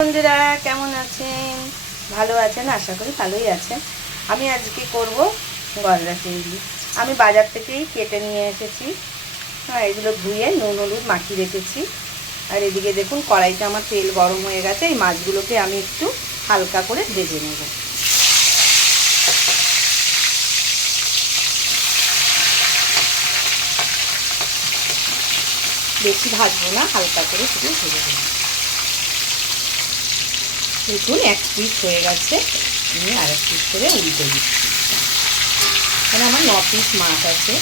বন্ধুরা কেমন আছেন? ভালো আছেন? আশা করি ভালোই আছেন। আমি আজকে করব গলদা চিংড়ি। আমি বাজার থেকেই কেটে নিয়ে এসেছি। এগুলো ধুয়ে নুন হলুদ মাখিয়ে রেখেছি। আর এদিকে দেখুন কড়াইতে আমার তেল গরম হয়ে গেছে। এই মাছগুলোকে আমি একটু হালকা করে ভেজে নেব। বেশি ভাজবো না, হালকা করে শুধু ভেজে দেবো। দেখুন এক পিস হয়ে গেছে, আমি আর এক পিস করে উল্টে দিচ্ছি। এখানে আমার 9 পিস মাছ আছে।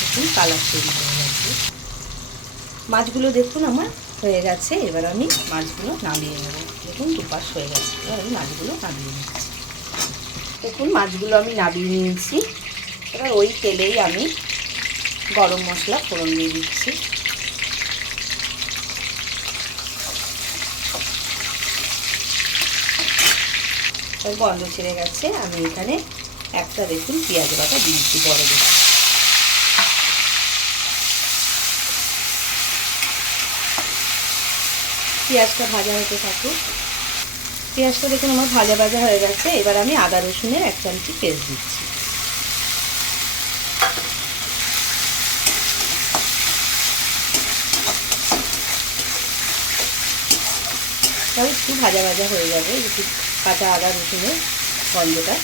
দেখুন কালার তৈরি হয়ে গেছে। মাছগুলো দেখুন আমার হয়ে গেছে। এবার আমি মাছগুলো নামিয়ে নেব। দেখুন দুপাশ হয়ে গেছে। এবার আমি মাছগুলো নামিয়ে নিচ্ছি। দেখুন মাছগুলো আমি নামিয়ে নিয়েছি। এবার ওই তেলেই আমি গরম মশলা ফোড়ন দিয়ে দিচ্ছি। গন্ধ ছেড়ে গেছে। আমি এখানে একটা দেখুন পেঁয়াজ বাটা দিয়েছি বড় দেখে। পেঁয়াজটা ভাজা হতে থাকুক। পেঁয়াজটা দেখুন আমার ভাজা ভাজা হয়ে গেছে। এবার আমি আদা রসুনের 1 চামচি পেস্ট দিচ্ছি। তাহলে একটু ভাজা ভাজা হয়ে যাবে, একটু কাঁচা আদা রসুনের গন্ধটা।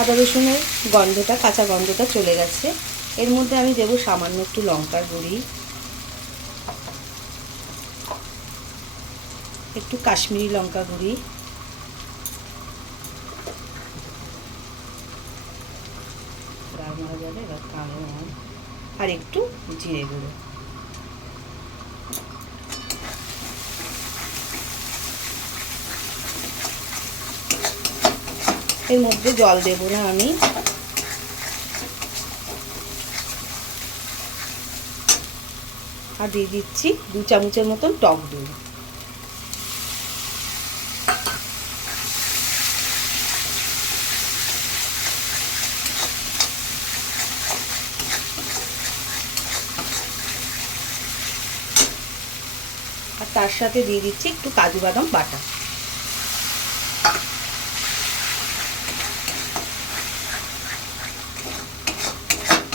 আদা রসুনের গন্ধটা, কাঁচা গন্ধটা চলে গেছে। এর মধ্যে আমি দেবো সামান্য একটু লঙ্কার গুঁড়ি, একটু কাশ্মীরি লঙ্কা গুঁড়ি, আর একটু জিরে গুঁড়ো। এর মধ্যে জল দেব না আমি। আর দিয়ে দিচ্ছি 2 চামচের মতন টক দই। আর তার সাথে দিয়ে দিচ্ছি একটু কাজু বাদাম বাটা।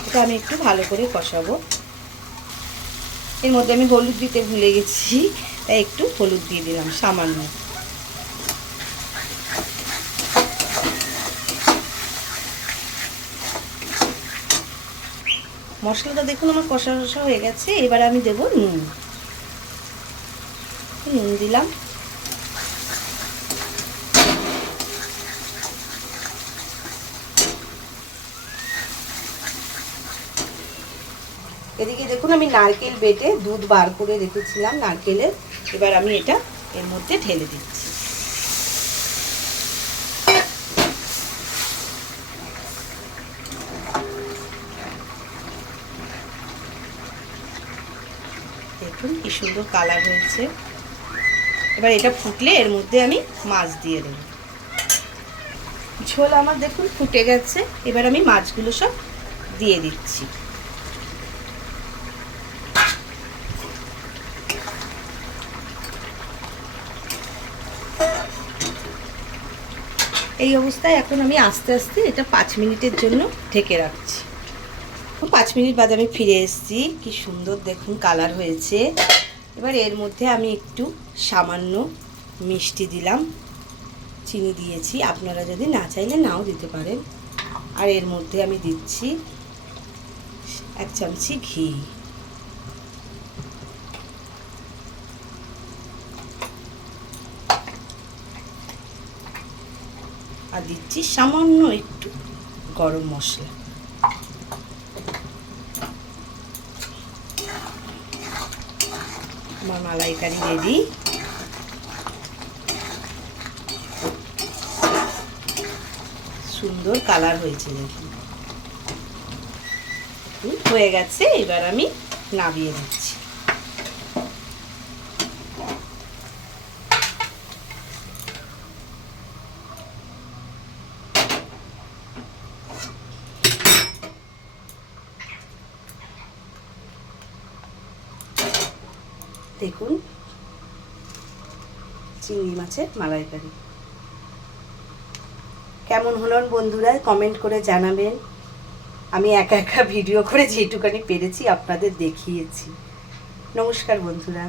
এটা আমি একটু ভালো করে কষাবো। এর মধ্যে আমি হলুদ দিতে ভুলে গেছি, তাই একটু হলুদ দিয়ে দিলাম সামান্য। মশলাটা দেখুন আমার কষা কষা হয়ে গেছে। এবার আমি দেব নুন। নুন দিলাম। এদিকে দেখুন আমি নারকেল বেটে দুধ বার করে রেখেছিলাম নারকেলের। এবার আমি এটা এর মধ্যে ঢেলে দিচ্ছি। দেখুন কি সুন্দর কালার হয়েছে। এবার এটা ফুটলে এর মধ্যে আমি মাছ দিয়ে দেব। ঝোল আমার দেখুন ফুটে গেছে। এবার আমি মাছগুলো সব দিয়ে দিচ্ছি। এই অবস্থায় এখন আমি আস্তে আস্তে এটা 5 মিনিটের জন্য ঢেকে রাখছি। 5 মিনিট বাদে আমি ফিরে এসেছি। কি সুন্দর দেখুন কালার হয়েছে। এবার এর মধ্যে আমি একটু সামান্য মিষ্টি দিলাম, চিনি দিয়েছি। আপনারা যদি না চাইলে নাও দিতে পারেন। আর এর মধ্যে আমি দিচ্ছি 1 চামচি ঘি। আর দিচ্ছি সামান্য একটু গরম মশলা। আমার মালাইকারি রেডি। সুন্দর কালার হয়েছে দেখুন। হয়ে গেছে। এবার আমি নামিয়ে দিচ্ছি। দেখুন চিংড়ি মাছের মালাইকারি। কেমন হলো বন্ধুরা কমেন্ট করে জানাবেন। আমি একা একা ভিডিও করে যেটুকানি পেরেছি আপনাদের দেখিয়েছি। নমস্কার বন্ধুরা।